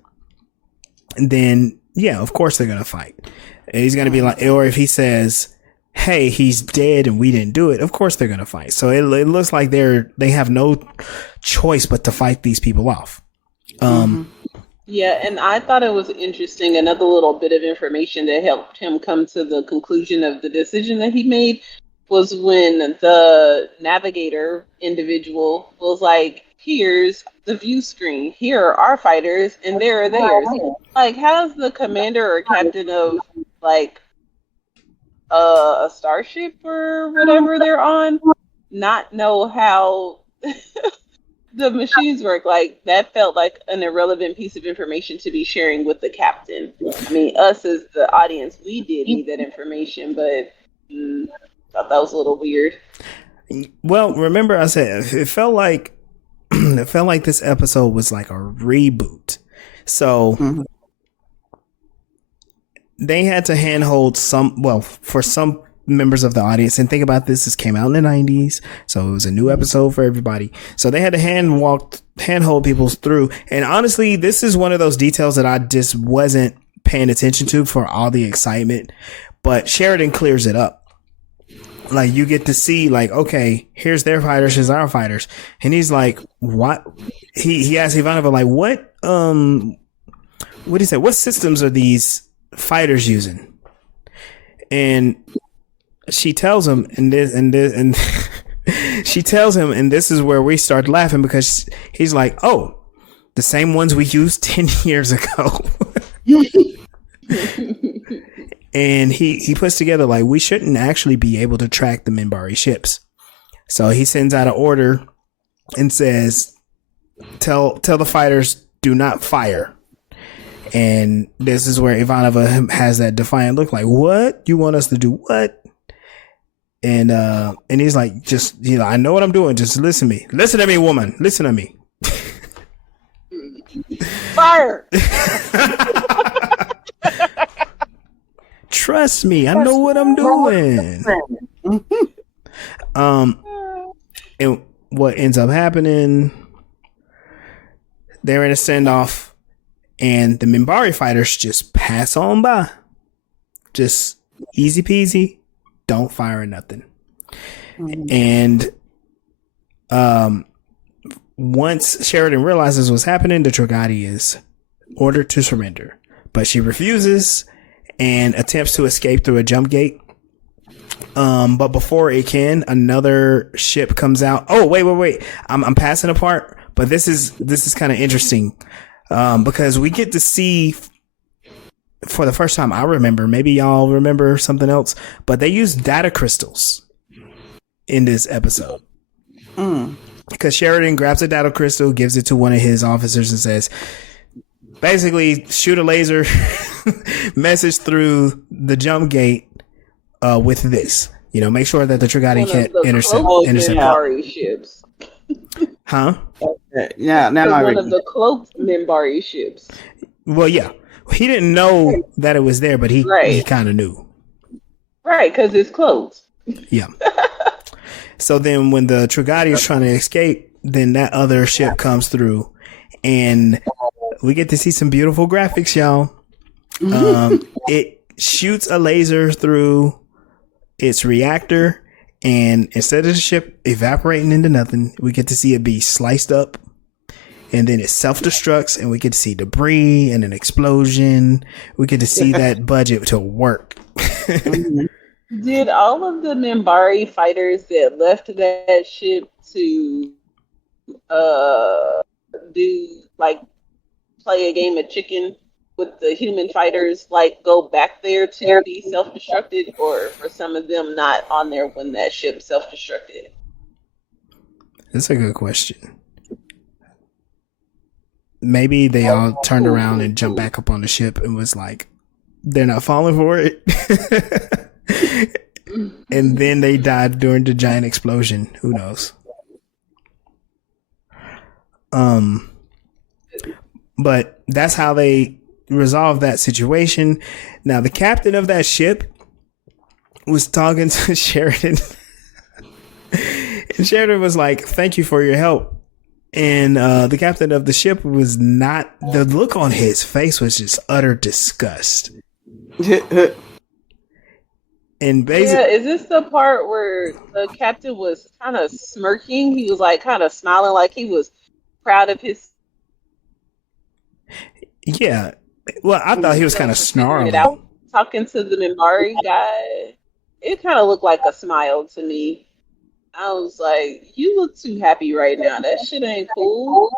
then yeah, of course they're gonna fight. He's gonna be like, or if he says, hey, he's dead and we didn't do it, of course they're gonna fight. So it looks like they have no choice but to fight these people off. Yeah, and I thought it was interesting. Another little bit of information that helped him come to the conclusion of the decision that he made was when the navigator individual was like, here's the view screen. Here are our fighters, and there are theirs. Like, how's the commander or captain of, like, a starship or whatever they're on not know how the machines work? Like, that felt like an irrelevant piece of information to be sharing with the captain. I mean, us as the audience, we did need that information, but I thought that was a little weird. Well, remember I said it felt like this episode was like a reboot. So they had to handhold for some members of the audience, and think about this came out in the 90s, so it was a new episode for everybody. So they had to handhold people through. And honestly, this is one of those details that I just wasn't paying attention to for all the excitement. But Sheridan clears it up. Like, you get to see, like, okay, here's their fighters, here's our fighters. And he's like, what? He asked Ivanova, like, what did he say? What systems are these fighters using? And she tells him, and she tells him, and this is where we start laughing, because he's like, oh, the same ones we used 10 years ago. And he puts together, like, we shouldn't actually be able to track the Minbari ships. So he sends out an order and says, tell the fighters, do not fire. And this is where Ivanova has that defiant look, like, what? You want us to do what? And he's like, just, I know what I'm doing. Just listen to me. Listen to me, woman. Listen to me. Fire! Trust me, I know what I'm doing. And what ends up happening, they're in a standoff, and the Minbari fighters just pass on by. Just easy peasy, don't fire nothing. And once Sheridan realizes what's happening, the Trogati is ordered to surrender. But she refuses and attempts to escape through a jump gate. But before it can, another ship comes out. Oh, wait. I'm passing a part, but this is kind of interesting. Because we get to see, for the first time I remember, maybe y'all remember something else, but they use data crystals in this episode. Because Sheridan grabs a data crystal, gives it to one of his officers, and says, basically, shoot a laser message through the jump gate with this. Make sure that the Trogati can't intercept Minbari ships. Huh? Yeah, now one of the cloaked Minbari ships. Well, yeah. He didn't know that it was there, but he kind of knew. Right, because it's closed. Yeah. So then when the Trogati is trying to escape, then that other ship comes through. And we get to see some beautiful graphics, y'all. It shoots a laser through its reactor, and instead of the ship evaporating into nothing, we get to see it be sliced up, and then it self-destructs, and we get to see debris and an explosion. We get to see that budget to work. Did all of the Minbari fighters that left that ship to do like play a game of chicken with the human fighters, like go back there to be self-destructed, or for some of them not on there when that ship self-destructed? That's a good question. Maybe they all turned around and jumped back up on the ship and was like, they're not falling for it. And then they died during the giant explosion. Who knows? But that's how they resolved that situation. Now, the captain of that ship was talking to Sheridan. And Sheridan was like, thank you for your help. And the captain of the ship was not, the look on his face was just utter disgust. And basically, yeah, is this the part where the captain was kind of smirking? He was like kind of smiling, like he was proud of his. Yeah. Well, I thought he was kind of snarling. Talking to the Minbari guy, it kind of looked like a smile to me. I was like, you look too happy right now. That shit ain't cool.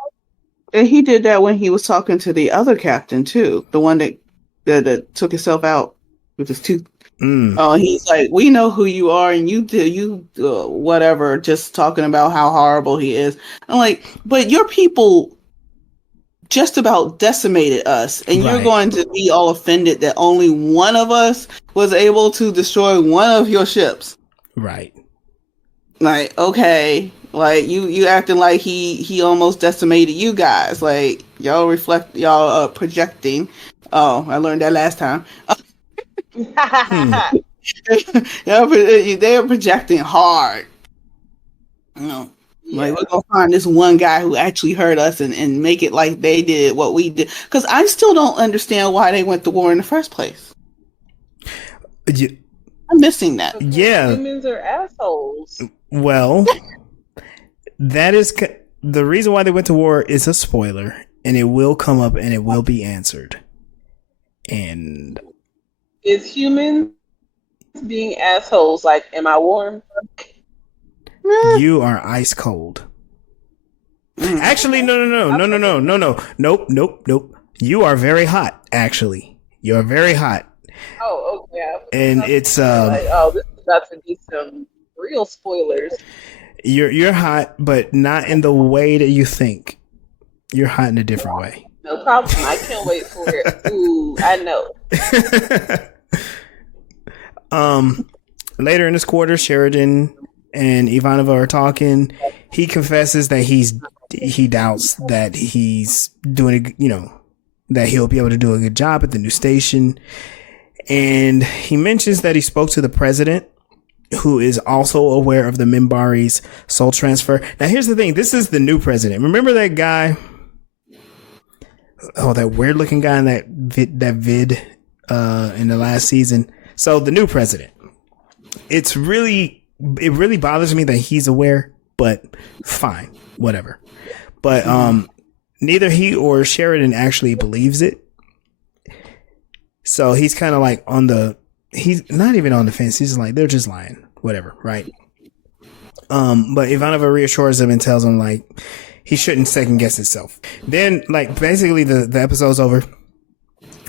And he did that when he was talking to the other captain too, the one that took himself out with his tooth. He's like, we know who you are, and you whatever, just talking about how horrible he is. I'm like, but your people just about decimated us, and you're going to be all offended that only one of us was able to destroy one of your ships. Right. Like, okay, like you acting like he almost decimated you guys. Like, y'all projecting. Oh, I learned that last time. They're projecting hard. You know, like, we're gonna find this one guy who actually hurt us and make it like they did what we did. Because I still don't understand why they went to war in the first place. I'm missing that. Yeah, humans are assholes. Well, that is the reason why they went to war is a spoiler, and it will come up and it will be answered. And is humans being assholes like, am I warm? You are ice cold. Actually, no. Nope. You are very hot, actually. You are very hot. Oh, okay. And it's like, oh, this is about to be some real spoilers. You're hot, but not in the way that you think. You're hot in a different way. No problem. I can't wait for it. Ooh, I know. Later in this quarter, Sheridan and Ivanova are talking. He confesses that he doubts that he's doing, that he'll be able to do a good job at the new station. And he mentions that he spoke to the president, who is also aware of the Minbari's soul transfer. Now, here's the thing. This is the new president. Remember that guy? Oh, that weird looking guy in that vid in the last season. So the new president, it really bothers me that he's aware, but fine, whatever. But neither he or Sheridan actually believes it. So he's kind of like he's not even on the fence. He's like, they're just lying, whatever. Right. But Ivanova reassures him and tells him like, he shouldn't second guess himself. Then like basically the episode's over.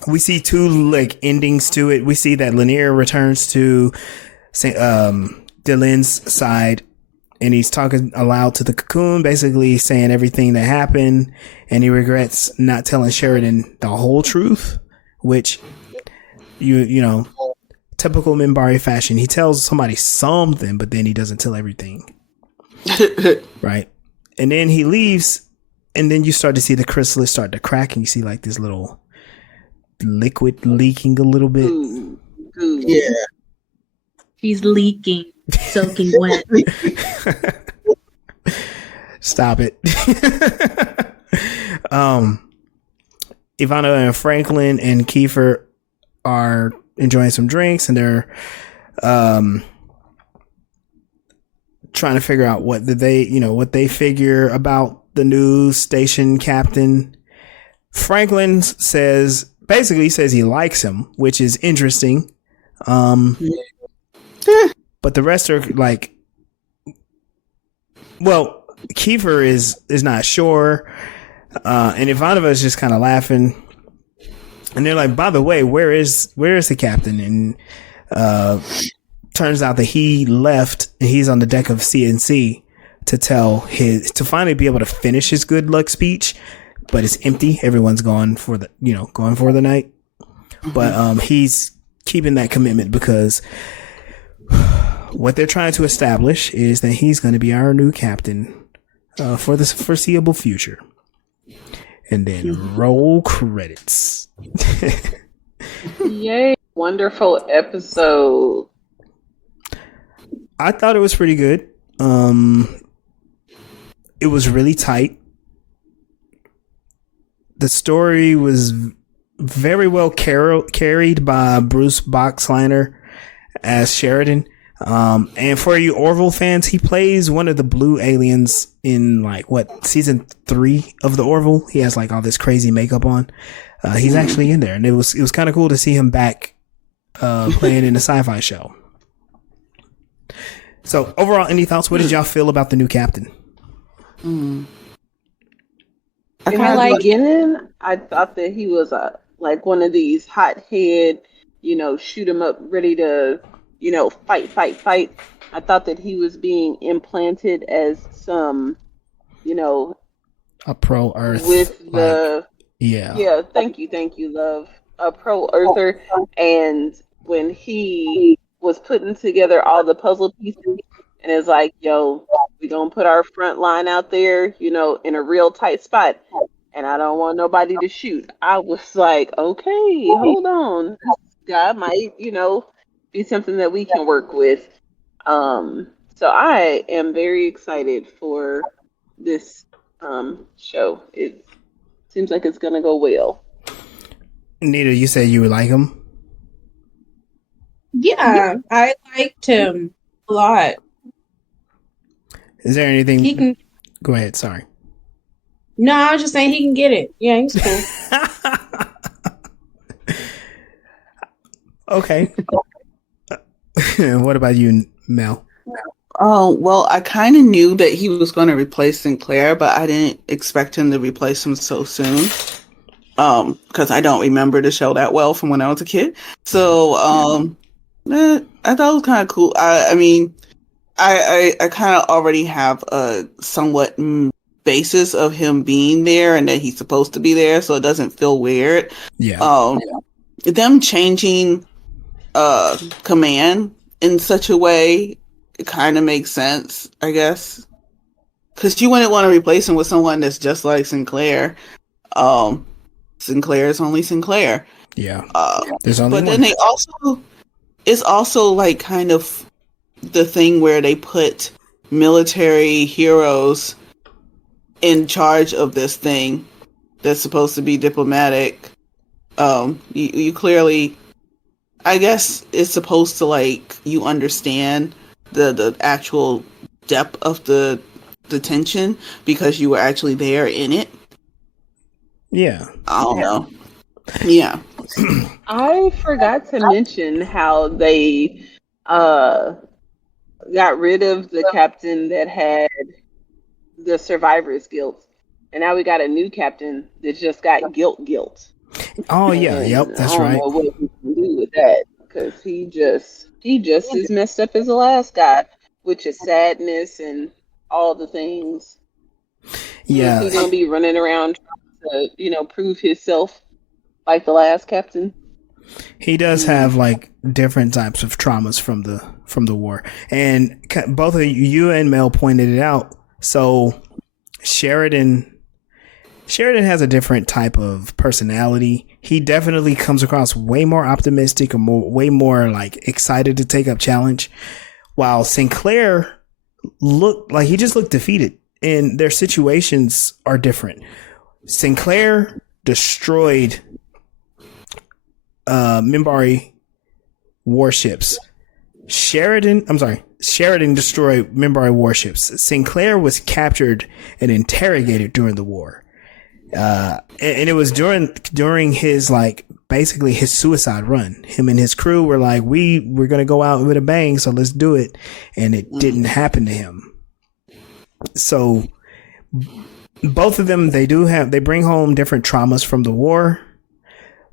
We see two like endings to it. We see that Lanier returns to Dylan's side, and he's talking aloud to the cocoon, basically saying everything that happened, and he regrets not telling Sheridan the whole truth, which you know, typical Minbari fashion. He tells somebody something, but then he doesn't tell everything. Right. And then he leaves, and then you start to see the chrysalis start to crack, and you see like this little liquid leaking a little bit. Yeah. He's leaking, soaking wet. Stop it. Ivana and Franklin and Kiefer are enjoying some drinks, and they're trying to figure out what they figure about the new station captain. Franklin basically says he likes him, which is interesting. But the rest are like, well, Kiefer is not sure, and Ivanova is just kind of laughing, and they're like, by the way, where is the captain? And turns out that he left, and he's on the deck of CNC to finally be able to finish his good luck speech, but it's empty. Everyone's gone for the night. But he's keeping that commitment because what they're trying to establish is that he's going to be our new captain for the foreseeable future. And then roll credits. Yay. Wonderful episode. I thought it was pretty good. It was really tight. The story was very well carried by Bruce Boxleitner as Sheridan. And for you Orville fans, he plays one of the blue aliens in season 3 of the Orville. He has all this crazy makeup on. He's actually in there, and it was kind of cool to see him back playing in a sci-fi show. So overall, any thoughts? What did y'all feel about the new captain? I like beginning. I thought that he was one of these hothead, shoot 'em up, ready to, fight. I thought that he was being implanted as some, a pro-Earth with the Thank you, love. A pro-Earther, and when he was putting together all the puzzle pieces, and it's like, yo, we gonna put our front line out there, in a real tight spot, and I don't want nobody to shoot. I was like, okay, hold on, this guy might, be something that we can work with. So I am very excited for this show. It seems like it's gonna go well. Nita, you said you would like him? Yeah, I liked him a lot. Is there anything? He can. Go ahead. Sorry. No, I was just saying he can get it. Yeah, he's cool. Okay. What about you, Mel? Oh, well, I kind of knew that he was going to replace Sinclair, but I didn't expect him to replace him so soon. Because I don't remember the show that well from when I was a kid. So, I thought it was kind of cool. I mean, I kind of already have a somewhat basis of him being there and that he's supposed to be there, so it doesn't feel weird. Yeah. Them changing command in such a way, it kind of makes sense, I guess. Because you wouldn't want to replace him with someone that's just like Sinclair. Sinclair is only Sinclair. Yeah. There's only but one. Then it's also kind of the thing where they put military heroes in charge of this thing that's supposed to be diplomatic. You clearly, I guess it's supposed to you understand the actual depth of the tension because you were actually there in it. Yeah. I don't know. Yeah. I forgot to mention how they got rid of the captain that had the survivor's guilt. And now we got a new captain that just got guilt. Oh, yeah. Yep. That's right. I don't know what we can do with that because he just as messed up as the last guy, which is sadness and all the things. Yeah. He's going to be running around trying to, prove himself like the last captain. He does have different types of traumas from the war, and both of you and Mel pointed it out. So Sheridan has a different type of personality. He definitely comes across way more optimistic or way more excited to take up challenge, while Sinclair looked defeated, and their situations are different. Sinclair destroyed Minbari warships. Sheridan destroyed Minbari warships. Sinclair was captured and interrogated during the war. And it was during his, like, basically his suicide run. Him and his crew were like, we're going to go out with a bang, so let's do it. And it didn't happen to him. So both of them, they bring home different traumas from the war,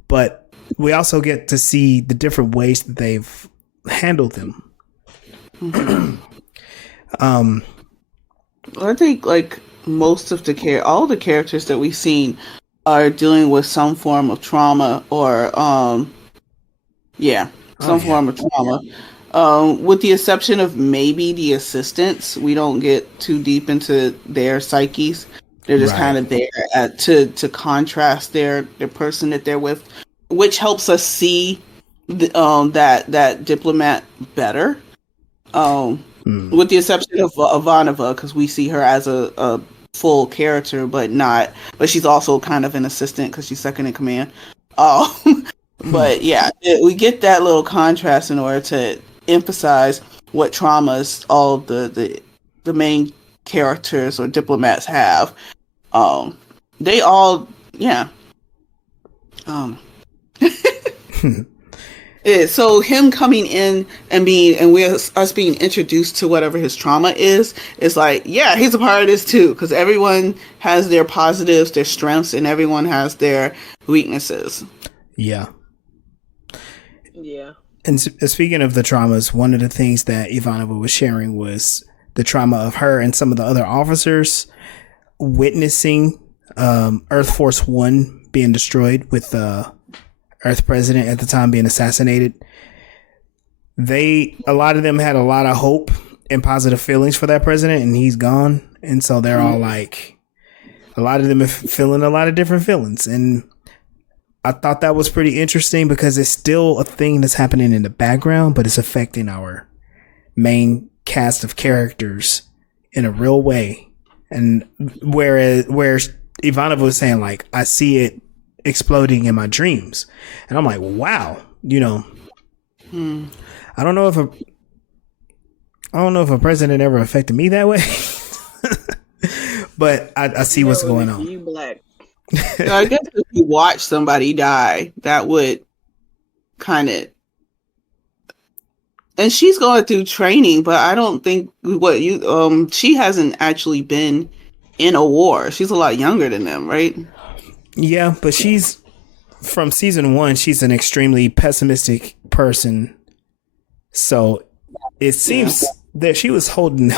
but we also get to see the different ways that they've handled them. I think, like, most of all the characters that we've seen are dealing with some form of trauma or form of trauma. With the exception of maybe the assistants, we don't get too deep into their psyches. They're just kind of there to contrast their person that they're with, which helps us see that diplomat better. With the exception of Ivanova, because we see her as a full character, but she's also kind of an assistant because she's second in command. But yeah, we get that little contrast in order to emphasize what traumas all the main characters or diplomats have. They all, so him coming in and us being introduced to whatever his trauma is like, yeah, he's a part of this too, because everyone has their positives, their strengths, and everyone has their weaknesses. Yeah. Yeah. And speaking of the traumas, one of the things that Ivanova was sharing was the trauma of her and some of the other officers witnessing Earth Force One being destroyed with the Earth president at the time being assassinated. A lot of them had a lot of hope and positive feelings for that president, and he's gone. And so they're all like, a lot of them are feeling a lot of different feelings. And I thought that was pretty interesting because it's still a thing that's happening in the background, but it's affecting our main cast of characters in a real way. And where Ivanova was saying, like, I see it exploding in my dreams, and I'm like, wow, I don't know if a president ever affected me that way. But I see what's going on. You black. I guess if you watch somebody die, that would kind of. And she's going through training, but I don't think she hasn't actually been in a war. She's a lot younger than them, right? Yeah, but she's from season 1. She's an extremely pessimistic person, so it seems that she was holding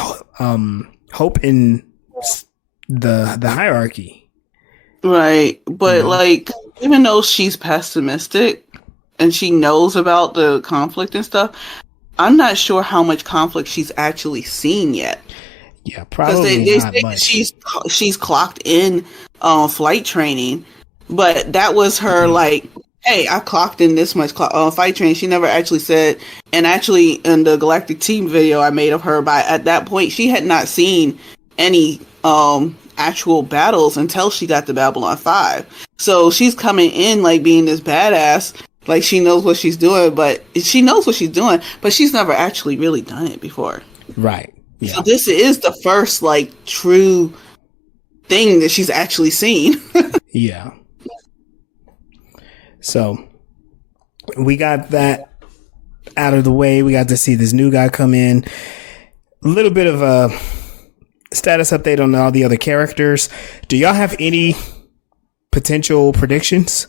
hope in the hierarchy, right? But like, even though she's pessimistic and she knows about the conflict and stuff, I'm not sure how much conflict she's actually seen yet. Yeah, probably they not say much. She's clocked in flight training, but that was her like, hey, I clocked in this much flight training. She never actually said, and actually in the Galactic Team video I made of her, at that point she had not seen any actual battles until she got to Babylon 5. So she's coming in like being this badass, like she knows what she's doing, but she's never actually really done it before. Right. Yeah. So this is the first like true thing that she's actually seen. Yeah. So we got that out of the way. We got to see this new guy come in. A little bit of a status update on all the other characters. Do y'all have any potential predictions?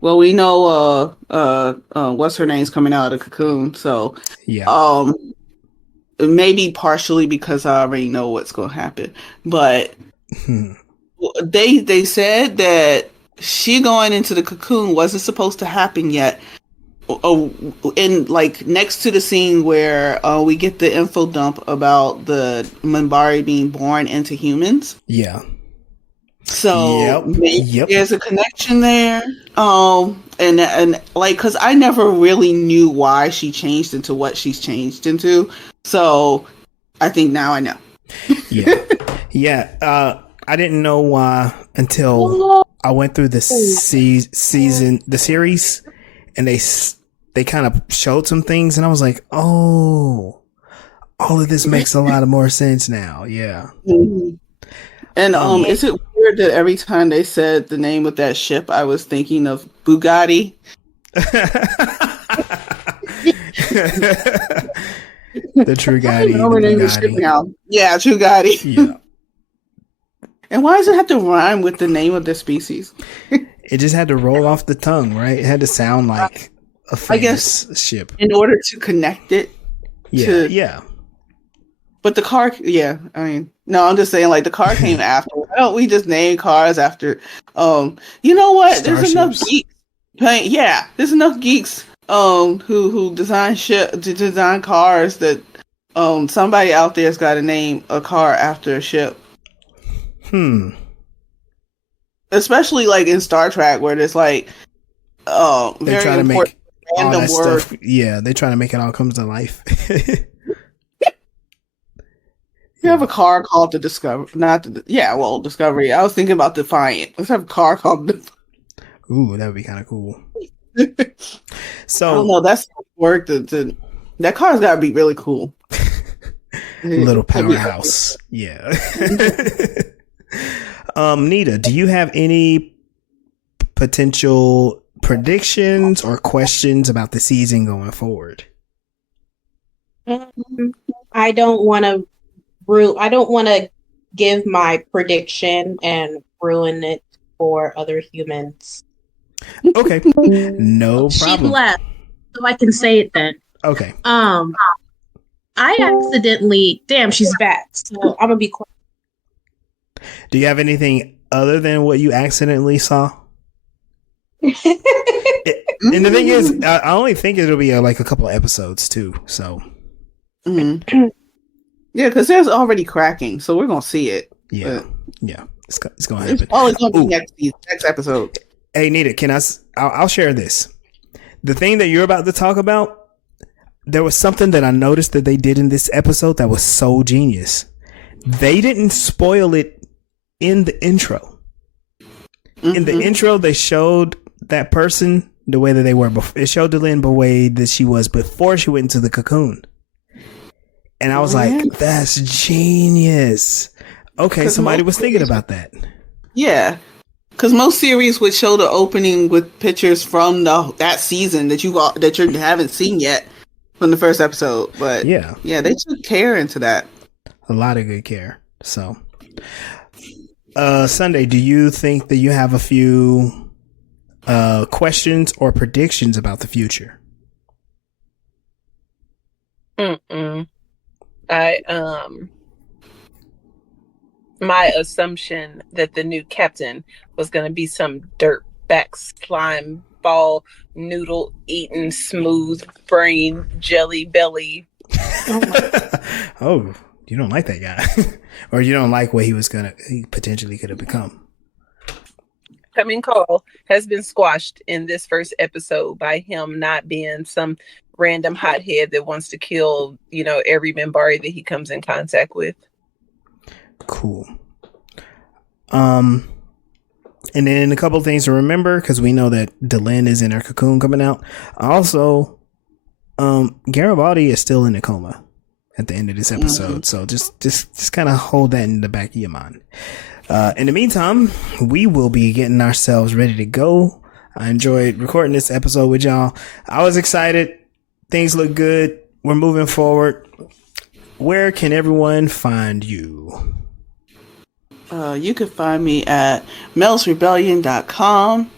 Well, we know what's her name's coming out of the cocoon, so yeah. Maybe partially because I already know what's going to happen, but they said that she going into the cocoon wasn't supposed to happen yet. In like next to the scene where we get the info dump about the Minbari being born into humans. Yeah. So maybe there's a connection there. And like, cause I never really knew why she changed into what she's changed into. So I think now I know. Yeah. Yeah, I didn't know why until I went through the season, the series, and they kind of showed some things, and I was like, oh, all of this makes a lot of more sense now. Yeah. Mhm. And is it weird that every time they said the name of that ship, I was thinking of Bugatti? The True Gotti, the Bugatti. Now. Yeah, True Gotti. Yeah. And why does it have to rhyme with the name of the species? It just had to roll off the tongue, right? It had to sound like a famous ship. In order to connect it. Yeah. But the car, I mean, no, I'm just saying, like, the car came after. Why don't we just name cars after, you know what? Starships. There's enough geeks. There's enough geeks, who design cars that, somebody out there's got to name a car after a ship. Especially, like, in Star Trek, where there's, like, they try to make all that word. stuff. Yeah, they try to make it all come to life. You have a car called the Discovery, Discovery. I was thinking about Defiant. Let's have a car called Ooh, that would be kind of cool. So I don't know. That's work. That car's got to be really cool. Little powerhouse. Yeah. Nita, do you have any potential predictions or questions about the season going forward? I don't want to give my prediction and ruin it for other humans. Okay. No problem. She left, so I can say it then. Okay. I accidentally, she's back. So I'm gonna be quiet. Do you have anything other than what you accidentally saw? And the thing is, I only think it'll be like a couple of episodes too. So, yeah, because there's already cracking, so we're gonna see it. Yeah, it's gonna happen. It's gonna be next episode. Hey, Nita, I'll share this. The thing that you're about to talk about, there was something that I noticed that they did in this episode that was so genius. They didn't spoil it in the intro. In the intro, they showed that person the way that they were before. It showed Delenn the way that she was before she went into the cocoon. And I was like, that's genius. Okay, somebody was thinking about that. Yeah. Because most series would show the opening with pictures from that season that you haven't seen yet from the first episode. But yeah, they took care into that. A lot of good care. So, Sunday, do you think that you have a few questions or predictions about the future? My assumption that the new captain was going to be some dirtbag slime ball noodle eating smooth brain jelly belly. Oh, you don't like that guy, or you don't like what he potentially could have become. Coming Carl has been squashed in this first episode by him not being some random hothead that wants to kill, every Minbari that he comes in contact with. Cool. And then a couple of things to remember, because we know that Delenn is in her cocoon coming out. Also, Garibaldi is still in a coma at the end of this episode, so just kind of hold that in the back of your mind. In the meantime, we will be getting ourselves ready to go. I enjoyed recording this episode with y'all. I was excited. Things look good. We're moving forward. Where can everyone find you? You can find me at melsrebellion.com.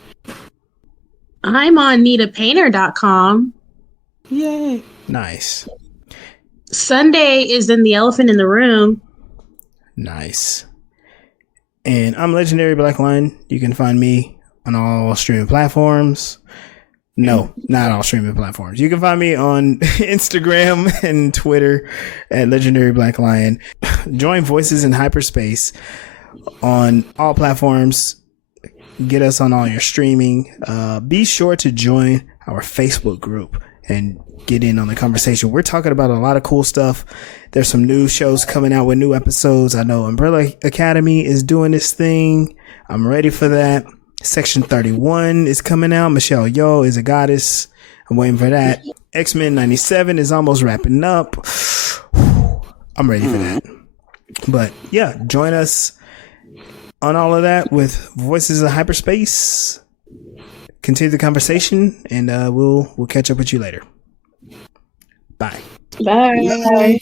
I'm on nitapainter.com. Yay. Nice. Sunday is in the Elephant in the Room. Nice. And I'm Legendary Black Lion. You can find me on all streaming platforms. No, not all streaming platforms. You can find me on Instagram and Twitter at Legendary Black Lion. Join Voices in Hyperspace on all platforms. Get us on all your streaming. Be sure to join our Facebook group. and get in on the conversation. We're talking about a lot of cool stuff. There's some new shows coming out with new episodes. I know Umbrella Academy is doing this thing. I'm ready for that. Section 31 is coming out. Michelle Yeoh is a goddess. I'm waiting for that. X-Men 97 is almost wrapping up. I'm ready for that. But yeah, join us on all of that with Voices of Hyperspace. Continue the conversation, and we'll catch up with you later. Bye. Bye. Bye.